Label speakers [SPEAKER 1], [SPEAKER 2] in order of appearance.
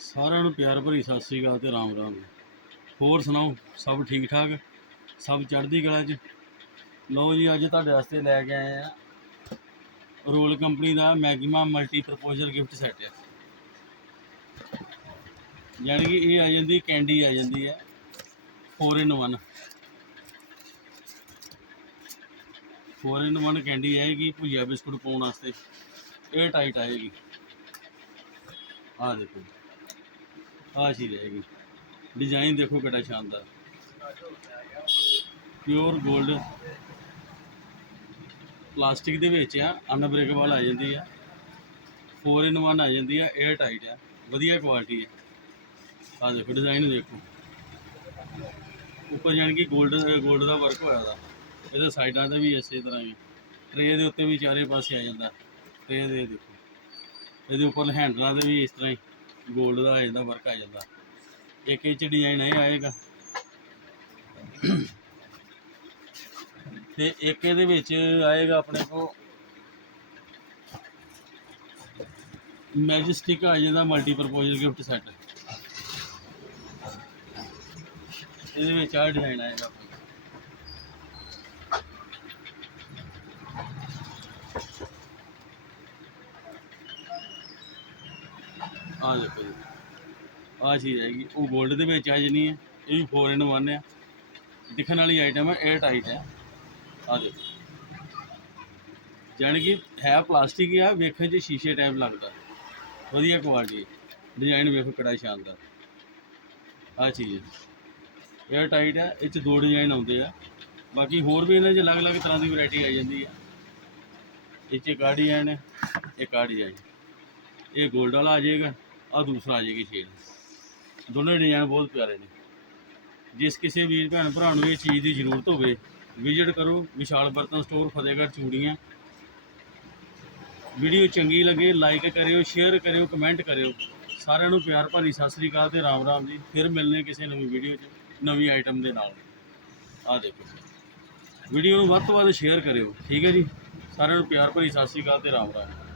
[SPEAKER 1] ਸਾਰਿਆਂ ਨੂੰ ਪਿਆਰ ਭਰੀ ਸਤਿ ਸ੍ਰੀ ਅਕਾਲ ਤੇ ਰਾਮ ਰਾਮ। ਹੋਰ ਸੁਣਾਓ, ਸਭ ਠੀਕ ਠਾਕ? ਸਭ ਚੜ੍ਹਦੀ ਕਲਾ 'ਚ? ਲਓ ਜੀ, ਅੱਜ ਤੁਹਾਡੇ ਵਾਸਤੇ ਲੈ ਕੇ ਆਏ ਆ ਰੋਲ ਕੰਪਨੀ ਦਾ magma multi proposal gift set. ਹੈ ਯਾਨੀ ਕਿ ਇਹ ਆ ਜਾਂਦੀ, ਕੈਂਡੀ ਆ ਜਾਂਦੀ ਹੈ। 4 ਇਨ 1 4 ਇਨ 1 ਕੈਂਡੀ ਆਏਗੀ, ਭੁਜੀਆ ਬਿਸਕੁਟ ਪਾਉਣ ਵਾਸਤੇ। ਇਹ ਟਾਈਟ ਆਏਗੀ। ਆ ਦੇਖੋ ਆਹ ਚੀਜ਼ ਰਹੇਗੀ ਡਿਜ਼ਾਈਨ ਦੇਖੋ ਕਿੰਨਾ ਸ਼ਾਨਦਾਰ। ਪਿਓਰ 골ਡ ਪਲਾਸਟਿਕ ਦੇ ਵਿੱਚ ਆ ਅਨਬ੍ਰੇਕੇਬਲ ਆ ਜਾਂਦੀ ਆ। 4 ਇਨ 1 ਆ ਜਾਂਦੀ ਆ 에ਅਰ ਟਾਈਟ ਆ। ਵਧੀਆ ਕੁਆਲਿਟੀ ਆ। ਆ ਦੇਖੋ ਡਿਜ਼ਾਈਨ ਦੇਖੋ। ਉੱਪਰ ਜਾਨ ਕਿ 골ਡ 골ਡ ਦਾ ਵਰਕ ਹੋਇਆ ਦਾ ਇਹਦੇ ਸਾਈਡਾਂ ਤੇ ਵੀ ਇਸੇ ਤਰ੍ਹਾਂ ਹੀ। ਟਰੇ ਦੇ ਉੱਤੇ ਵੀ ਚਾਰੇ ਪਾਸੇ ਆ ਜਾਂਦਾ। ਟਰੇ ਦੇ ਦੇਖੋ। ਇਹਦੇ ਉੱਪਰ ਹੈਂਡਲਾਂ ਦੇ ਵੀ ਇਸ ਤਰ੍ਹਾਂ ਹੀ। 골ਡ ਦਾ ਆ ਜਾਂਦਾ ਵਰਕ ਆ ਜਾਂਦਾ। ਇੱਕ ਇੰਚ ਡਿਜ਼ਾਈਨ ਇਹ ਆਏਗਾ। ਤੇ ਇੱਕ ਇਹਦੇ ਵਿੱਚ ਆਏਗਾ ਆਪਣੇ ਕੋ ਮੈਜਿਸਟਿਕ ਆ ਜਾਂਦਾ ਮਲਟੀ ਪਰਪੋਜ਼ਲ ਗਿਫਟ ਸੈੱਟ ਇਹਦੇ ਵਿੱਚ ਆ ਡਿਜ਼ਾਈਨ ਆਏਗਾ। ਆ ਦੇਖੋ ਜੀ। ਆ ਚੀਜ਼ ਹੈਗੀ, ਉਹ 골ਡ ਦੇ ਵਿੱਚ ਹਜੇ ਨਹੀਂ ਹੈ, ਇਹ ਵੀ 4 ਇਨ 1 ਹੈ। ਦਿਖਣ ਵਾਲੀ ਆਈਟਮ ਹੈ 에ਅਰ ਟਾਈਟ ਹੈ। ਆ ਦੇਖੋ। ਜਾਨ ਕਿ ਹੈ ਪਲਾਸਟਿਕ ਆ, ਵੇਖਣ 'ਚ ਸ਼ੀਸ਼ੇ ਟਾਈਪ ਲੱਗਦਾ। ਵਧੀਆ ਕੁਆਲਿਟੀ ਡਿਜ਼ਾਈਨ ਵੇਖੋ ਕਿਹੜਾ ਸ਼ਾਨਦਾਰ। ਆ ਚੀਜ਼ ਹੈ। 에ਅਰ ਟਾਈਟ ਹੈ, ਇਹ 'ਚ ਦੋ ਡਿਜ਼ਾਈਨ ਆਉਂਦੇ ਆ। ਬਾਕੀ ਹੋਰ ਵੀ ਇਹਨਾਂ 'ਚ ਅਲੱਗ-ਅਲੱਗ ਤਰ੍ਹਾਂ ਦੀ ਵੈਰਾਈਟੀ ਆ ਜਾਂਦੀ ਹੈ। ਇਹ 'ਚ ਕਾਰਡੀਅਨ ਹੈ ਇਹ ਕਾਰਡੀਅਨ ਇਹ 골ਡ ਵਾਲਾ ਆ ਜਾਏਗਾ। ਆ ਦੂਸਰਾ ਆ ਜਾਏਗੀ ਸ਼ੇਲ ਦੋਨੇ ਡਿਜ਼ਾਈਨ ਬਹੁਤ ਪਿਆਰੇ ਨੇ। ਜਿਸ ਕਿਸੇ ਵੀਰ ਭੈਣ ਭਰਾ ਨੂੰ ਇਹ ਚੀਜ਼ ਦੀ ਜ਼ਰੂਰਤ ਹੋਵੇ ਵਿਜ਼ਿਟ ਕਰੋ ਵਿਸ਼ਾਲ ਬਰਤਨ ਸਟੋਰ ਫਤਿਹਗੜ੍ਹ ਚੂੜੀਆਂ। ਵੀਡੀਓ ਚੰਗੀ ਲੱਗੇ ਲਾਈਕ ਕਰਿਓ ਸ਼ੇਅਰ ਕਰਿਓ ਕਮੈਂਟ ਕਰਿਓ। ਸਾਰਿਆਂ ਨੂੰ ਪਿਆਰ ਭਰੀ ਸਤਿ ਸ੍ਰੀ ਅਕਾਲ ਤੇ ਰਾਮ ਰਾਮ ਜੀ। ਫਿਰ ਮਿਲਨੇ ਕਿਸੇ ਨਵੀਂ ਵੀਡੀਓ 'ਚ, ਨਵੀਂ ਆਈਟਮ ਦੇ ਨਾਲ। ਆ ਦੇਖੋ। ਵੀਡੀਓ ਨੂੰ ਵੱਧ ਤੋਂ ਵੱਧ ਸ਼ੇਅਰ ਕਰਿਓ। ਠੀਕ ਹੈ ਜੀ? ਸਾਰਿਆਂ ਨੂੰ ਪਿਆਰ ਭਰੀ ਸਤਿ ਸ੍ਰੀ ਅਕਾਲ ਤੇ ਰਾਮ ਰਾਮ।